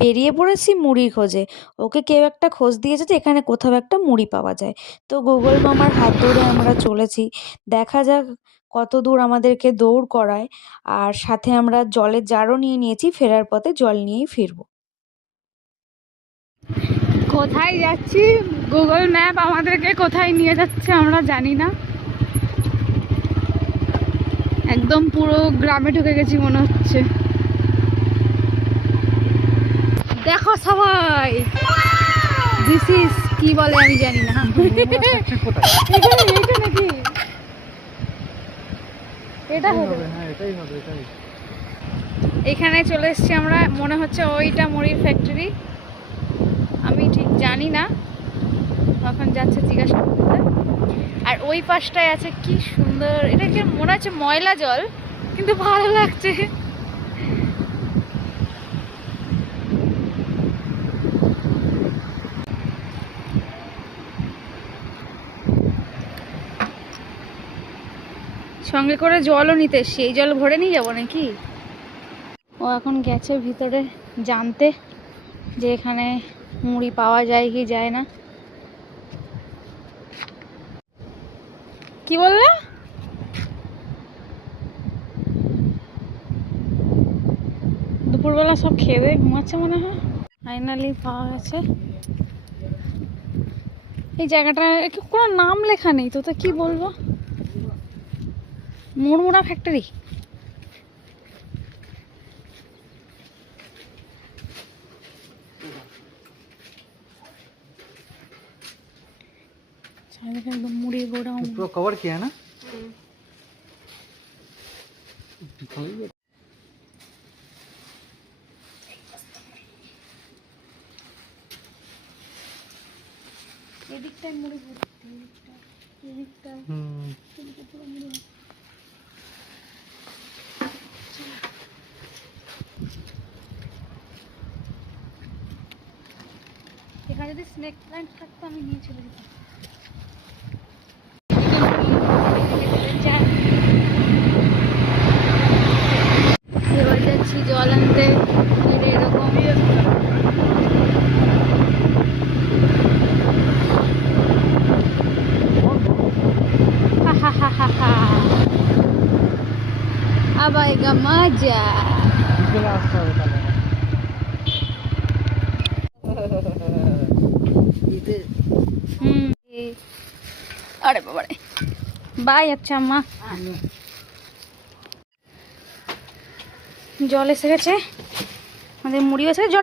বেরিয়ে পড়েছি মুড়ির খোঁজে। ওকে কেউ একটা খোঁজ দিয়েছে যে এখানে কোথাও একটা মুড়ি পাওয়া যায়। তো গুগল মামার হাত ধরে আমরা চলেছি। দেখা যাক কত দূর আমাদেরকে দৌড় করায়। আর সাথে আমরা জলের জারও নিয়ে নিয়েছি, ফেরার পথে জল নিয়েই ফিরবো। কোথায় যাচ্ছি, গুগল ম্যাপ আমাদেরকে কোথায় নিয়ে যাচ্ছে আমরা জানি না। একদম পুরো গ্রামে ঢুকে গেছি মনে হচ্ছে। দেখো সবাই, দিস ইজ কি বলে আমি জানি না। এখানে কি এটা হবে? হ্যাঁ এটাই হবে, এটাই। এখানে চলে এসেছি আমরা, মনে হচ্ছে ওইটা মুড়ির ফ্যাক্টরি, আমি ঠিক জানি না। এখন যাচ্ছে জিজ্ঞাসা করতে। আর ওই পাশটায় আছে কি সুন্দর, এটা কি মনে হচ্ছে ময়লা জল, কিন্তু ভালো লাগছে। সঙ্গে করে জলও নিতে, সেই জল ভরে নিয়ে যাবো নাকি? ও এখন গেছে ভিতরে জানতে যে এখানে মুড়ি পাওয়া যায় কি যায় না। কি বললে? দুপুরবেলা সব খেয়ে দিয়ে ঘুমাচ্ছে মনে হয়। ফাইনালি পাওয়া গেছে। এই জায়গাটা কোনো নাম লেখা নেই তো, কি বলবো? মুড়মুড়া ফ্যাক্টরি। एकदम मुड़ी गोडाउन पूरा कवर किया है ना। এদিকটায় মুড়ি ভর্তি, এদিকটায় পুরো মুড়ি। এখানে যদি স্নেক প্ল্যান্ট থাকতো আমি নিয়ে চলে যেতাম। এবার যাচ্ছি জল আনতে। এরকম अब आएगा मजा। अरे बाबा रे, बाय। अच्छा अम्मा, জল এসে গেছে, আমাদের মুড়ি এসে জল।